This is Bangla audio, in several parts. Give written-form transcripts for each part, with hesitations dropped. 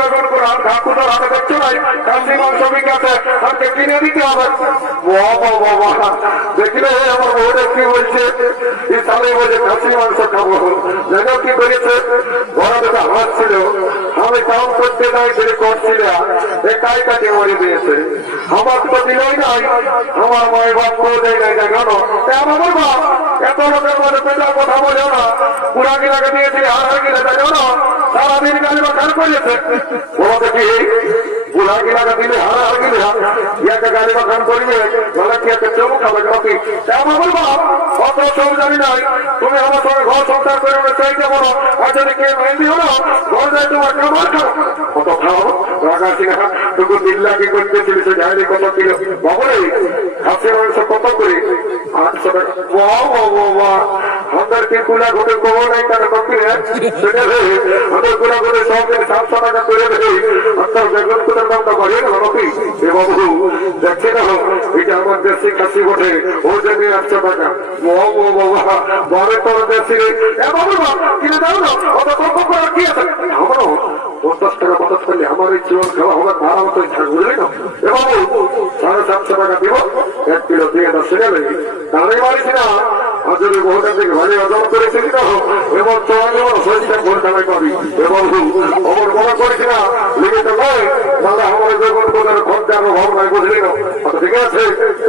বেগুন করার ঠাকুরের হাতে দেখছো নাই খাসি মাংস বিকাছে আমাকে কিনে দিতে হবে। বাবা দেখলে আমার বউটা কি বলছে, এই সালে বলে খাসি মাংস খাবো। জানো কি করেছে, বড় দুটো হাত ছিল, আমি কাম করতে যাই ধরে করছিল, একাই কাকে মরে দিয়েছে। আমার তো দিলই নাই, আমার মায়ের বাপ করে দেয় নাই। জানো আমার বাপ এত লোকের মধ্যে পেটার কথা বলেও না, পুরা গিলাকে দিয়েছি আর হয়ে গেলে জানো না সারাদিন গালি বাখান করেছে। বলো দেখি বুড়া গিলাকে দিলে হারা হয়ে গেলে ইয়াকে গালি বাখান করিবে, বলে কি একটা চমু খাবে কপি। আমার বাপ অত সব জানি নাই, তুমি আমার সঙ্গে ঘর সংসার করে চাইতে বলো, আর যদি কে মেহেন্দি হলো ঘর যায় তোমার কামার খাও কত খাও রাগাছি না। তোকে দিল্লা কি করতেছিল সে জানি কত কিলো বাবরে খাসির মাংস কত করে 800 টাকা। বাবা আমাদের কি কুলা ঘটে খবর নাই তার কপি সেটা আমাদের কুলা ঘটে সব দিন 700 টাকা করে দেবে। আপনার বেগুন কুলার দামটা বাড়িয়ে গেল কপি। এ বাবু দেখছে না এটা আমার দেশি খাসি বটে, ও জন্য 800 টাকা। বাবা বারে তোর দেশি বাবু কিনে দাও না, অত কত করার কি আছে। আমারও 50 টাকা 50 করলে আমার এই জীবন খাওয়া হবে ভাড়া মতো বুঝলি না। এ বাবু 750 টাকা দিব, 1 কিলো দিয়ে 10 গেলে দাঁড়িয়ে মারিছি না। আর যদি বহুটা থেকে ভালো অর্জন করেছিলি তো এবং তোমাকে শরীরটা ভোর দাঁড়াই পাবি। এবং অমর মনে করেছি না লিখিত নয়, তাহলে আমার যখন কোথাও খরচার অভাব নাই বুঝলি না। ঠিক আছে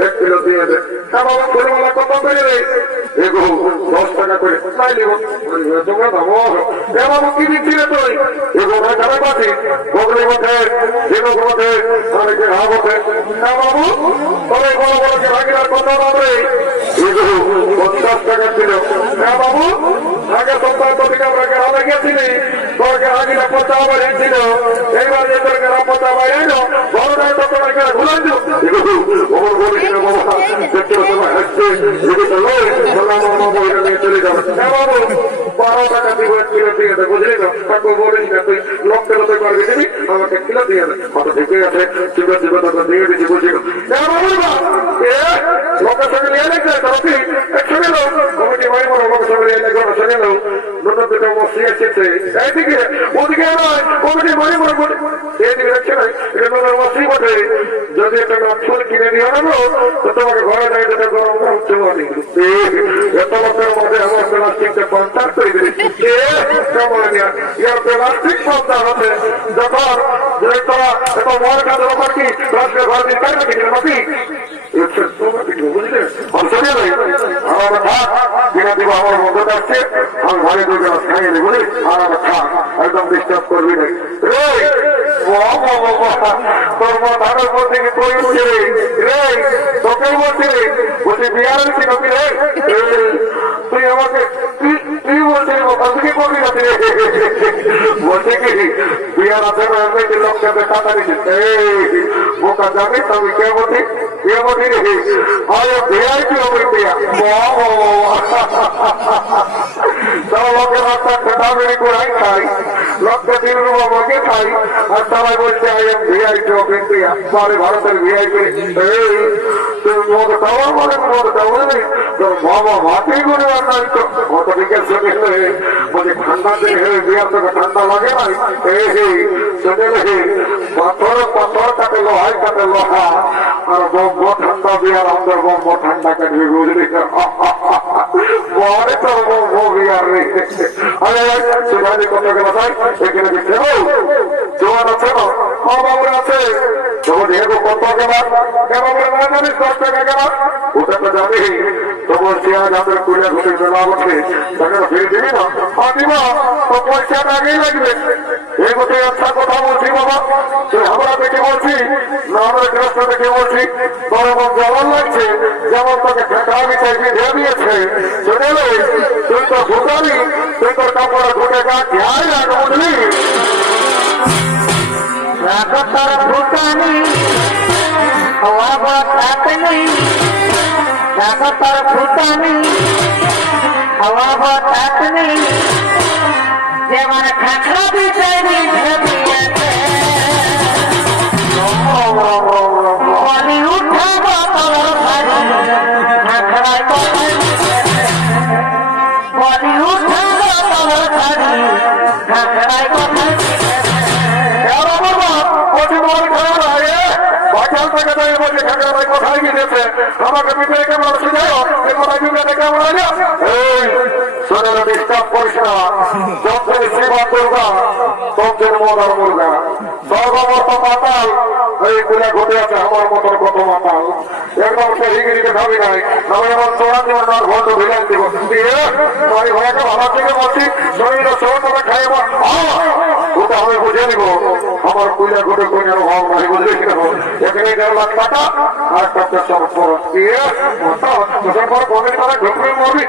1 কিলো দিয়ে দে। বাবা ছেলেবেলা কত করে রে, এগো 10 টাকা করে তাই নিব। তোমরা ভাবো এ বাবু কি দিচ্ছিলে তুই, এগো না খারাপ পাচ্ছি বগলি মধ্যে এগো মধ্যে অনেকে হা বসে। হ্যাঁ বাবু তবে বড় বড়কে ভাগিনার কত পাবে, এগো 50 টাকা ছিল। হ্যাঁ বাবু আগে সপ্তাহ প্রতিটা আমরা গ্রামে গেছিলি, তোর গ্রামীরা 50 বাড়ি ছিল, এইবার যে তোর গ্রাম 50 বাড়ি এলো বড়টাই তো তোমার গ্রাম ঘুরাই দিল। ওর বলেছিল বাবা দেখতে তোমার হাসছে যদি লয় বললাম আমার বইটা নিয়ে চলে যাবে। হ্যাঁ বাবু 12 টাকা দিব 1 কিলো দিয়ে দে বুঝলি না। তাকে বলিস না তুই লক্ষ্যে তো করবি দিবি আমাকে 1 কিলো দিয়ে দে। কত ঠিকই আছে চিন্তা চিন্তা তোকে দিয়ে দিচ্ছি বুঝলি না। হ্যাঁ বাবু লোকের সঙ্গে নিয়ে দেখছে তরফি একসঙ্গে লোক কমিটি বাড়ি বড় লোকের সঙ্গে নিয়ে দেখো না সঙ্গে লোক নতুন দুটো মসি এসেছে এইদিকে ওদিকে নয় কমিটি বাড়ি বড় এইদিকে দেখছে না এটা নতুন মসি বটে। যদি একটা নাচুর কিনে নিয়ে আনো তো তোমাকে ঘরে যাই যেটা গরম উঠতে পারি। এত লোকের মধ্যে আমার প্লাস্টিকটা পঞ্চাশ করে দিয়েছি ইয়ার প্লাস্টিক পঞ্চা হচ্ছে যখন তোরা এত মর কাজের ওপর কি প্লাস্টিকের ঘর দিয়ে তাই নাকি নাকি বুঝলে আমার থাক কিনে দিব। আমার মতো আসছে আমি ঘরে দুটো খাইয়ে দেবো আর আমার থাক একদম ডিস্টার্ব করবি না রে। তোর মাথার মধ্যে কি তুই উঠছে রে, তোকেই বলছি বলছি বিয়ার আনছি নাকি রে, তুই আমাকে তুই বলছিস কি করবি না বলছে কি বিয়ার আছে না এমনি লোককে টাকা দিচ্ছে বোকা জানিস আমি কে বলছি কে বলছি রে আরে বিয়াই কি হবে বিয়া সব লোকের রাস্তা ঠেটা বেড়ে করাই খাই লক্ষ্য 3 রুপা মগে খাই আর সবাই বলছে I am VIP of India মানে ভারতের ভিআইপি। তোর মগটা বলে মগটা বলে তোর বাবা মাটি করে নাই তো কত দিকের সঙ্গে বলছে ঠান্ডা দিন হে বিয়ার তোকে ঠান্ডা লাগে নাই শুনে পাথর পাথর কাটে লোহাই কাটে লোহা আর বম্ব ঠান্ডা বিয়ার আমাদের বম্ব ঠান্ডা কাটবে বুঝলি বড় তোর বম্ব বিয়ার রে। আরে সেখানে কত গেলা তাই এখানে দেখতে জোয়ান আছে না বাবুরা আছে তখন এগো কত গেলা বাবুরা না জানিস 10 টাকা গেলা ওটা তো জানি তখন সে আজ আমাদের কুড়িয়া ঘুরে মেলা বসে তাকে ফিরে দিবি না দিব তো পয়সাটা আগেই লাগবে। এগোতে আচ্ছা কথা বলছি বাবা তুই আমরা দেখে বলছি না আমরা গ্রস্ত দেখে বলছি তোর এবং যেমন লাগছে যেমন তোকে ঠেকা বিচাইকে দিয়ে দিয়েছে শুনে তুই তো ভুটানি তুই তোর কাপড় ঢুকে গা খেয়াল রাখ বুঝলি তার ভুটানি হওয়া বাতানি তার ভুটানি হওয়া বাতানি যেমন খাখরা বিচাইনি ভেবিয়েছে পানি উঠাবো তোর ভারি খাখরায় পানি উঠাবো তোর ভারি খাখরায় কথা কোথায় গিয়েছে আমাকে পিঠে কেমন শিখাও এ কোথায় পিঠে কেমন এই শরীরে ডিস্টার্ব করিস না যখন শিবা দুর্গা তখন মদার মুর্গা সর্বমত মাতাল এই গুলা ঘটে আছে আমার মতন কত মাতাল একদম সে হিগিরিকে খাবি নাই আমি এমন চোরা জীবন আর ঘন্ট ভিড়ান দিব বাড়ি ঘোড়াকে ভালো থেকে বলছি শরীরে সব তোরা খাইব ওটা আমি বুঝে নিব আমার পূজা ঘটে কোন ভাব নাই বুঝলি কিনা এখানে 1.5 লাখ টাকা আর একটা সব খরচ দিয়ে পরে কবে তারা ঢুকবে মরবি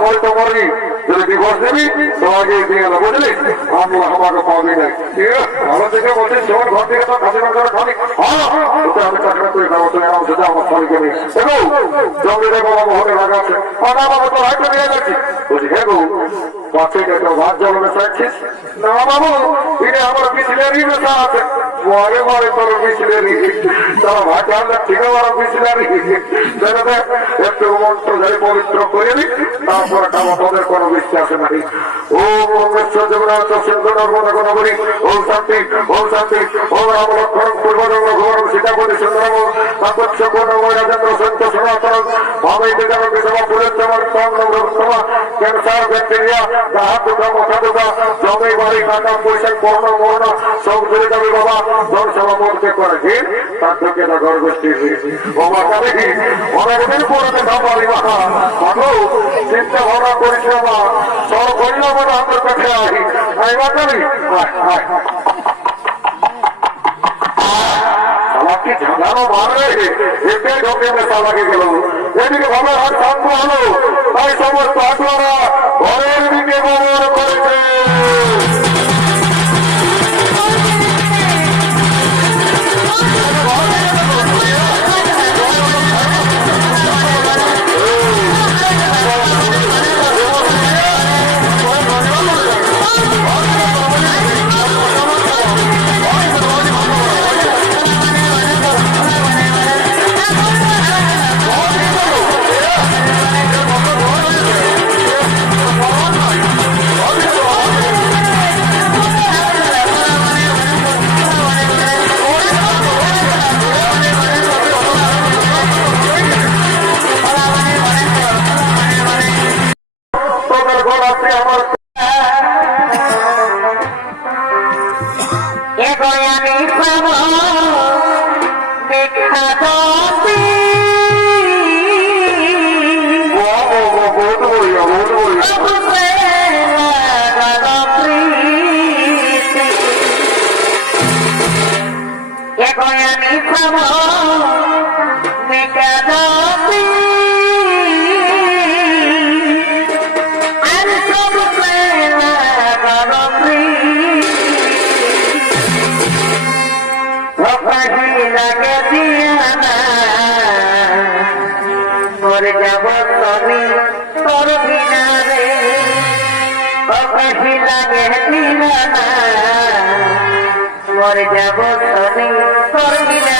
মরে তো মরবি যদি ডিভোর্স দেবি তো আগে দিয়ে না বুঝলি আমি আমাকে পাবি নাই ভালো থেকে বলছি তোমার ঘর থেকে তো খাসি মাংস খাবি ওটা আমি চাকরি করে খাবো তুমি আমার সাথে আমার স্বামীকে নেই দেখো জমিতে বাবা মোহনে লাগা আছে বাবা তো হাইটে নিয়ে যাচ্ছি বলছি হ্যাঁ গো পাশে একটা ভাত জল মেশাচ্ছিস না বাবু এটা আমার বিসলেরই মেশা আছে মরে মরে তোর বিসলেরই তারা ভাত আনলে ঠিক আমার বিসলেরই একটু মন্ত্র ধরে পবিত্র করে নি তারপরে খাবো তোদের কোনো বিশ্বাস নাই ও মঙ্গেশ্বর জগন্নাথ সিংহ নর্মদা কোনো করি ওম শান্তি ওম রাম লক্ষ্মণ পূর্বজন্ম ঘোর সীতাপতি সুন্দরম তাপস্য কোন রাজেন্দ্র সন্ত সনাতন ভাবাই বিজ্ঞান বিধবা পুরের চমর তমা ক্যান্সার ব্যাকটেরিয়া যাহা দুঃখা মাথা দুঃখা জমি বাড়ি কাটা পয়সা করোনা মরোনা সব চলে যাবে বাবা ধন সভা মধ্যে করে দিন তার থেকে না ঘর গোষ্ঠী বাবা কালে অনেকদিন পরে দেখা পারি বাবা ভালো চিন্তা ভাবনা করিস বাবা সব করিল বলে আমার কাছে আহি আইবা করি আমাকে ঝাঁঝানো মারে এটাই ঢোকে মেশা লাগে গেল এদিকে ভালো হাত শান্ত হলো তাই সমস্ত আটুয়ারা ঘরের দিকে ব্যবহার করেছে মরে যাব তবে করবি না